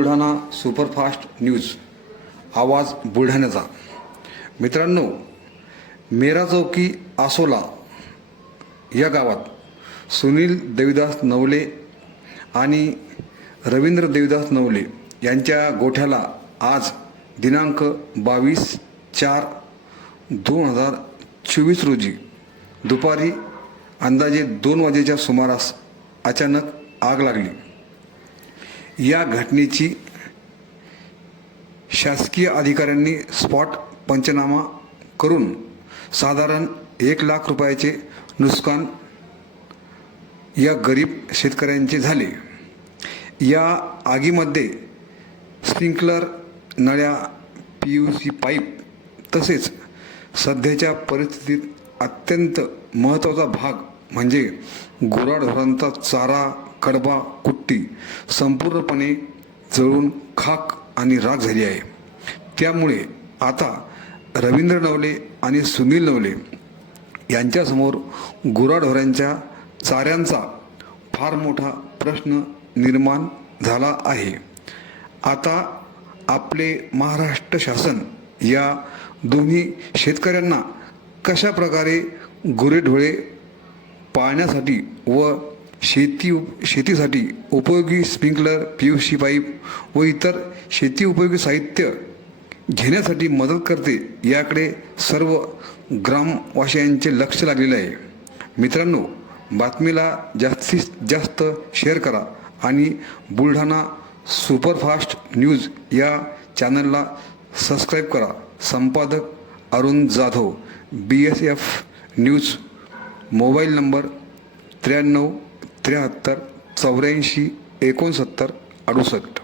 Buldhana superfast news. आवाज बुलढाण्याचा. मित्रांनो मेरा चौकी आसोला या गावात सुनील देविदास नवले आणि रवींद्र देविदास नवले यांच्या गोठ्याला आज दिनांक बावीस चार दोन हजार चोवीस रोजी दुपारी अंदाजे दोन वाजेच्या सुमारास अचानक आग लागली. या घटनेची शासकीय अधिकाऱ्यांनी स्पॉट पंचनामा करून साधारण एक लाख रुपयाचे नुकसान या गरीब शेतकऱ्यांचे झाले. या आगीमध्ये स्प्रिंकलर नळ्या पी यू सी पाईप तसेच सध्याच्या परिस्थितीत अत्यंत महत्त्वाचा भाग म्हणजे गुराढोरांचा चारा कडबा कुट्टी संपूर्णपणे जळून खाक आणि राख झाली आहे. त्यामुळे आता रवींद्र नवले आणि सुनील नवले यांच्यासमोर गुराढोरांच्या चाऱ्यांचा फार मोठा प्रश्न निर्माण झाला आहे. आता आपले महाराष्ट्र शासन या दोन्ही शेतकऱ्यांना कशा प्रकारे गुरेढोळे पाळण्यासाठी व शेती शेतीसाठी उपयोगी sprinkler P U C pipe व इतर शेती उपयोगी साहित्य घेण्यासाठी मदत करते याकडे सर्व ग्रामवासियांचे लक्ष लागलेले आहे. मित्रांनो बातमीला जास्तीत जास्त शेअर करा आणि बुलढाणा सुपरफास्ट न्यूज या चॅनलला सबस्क्राईब करा. संपादक Arun Jadhav B S F news mobile number त्र्याण्णव त्र्याहत्तर चौऱ्याऐंशी एकोणसत्तर अडुसष्ट.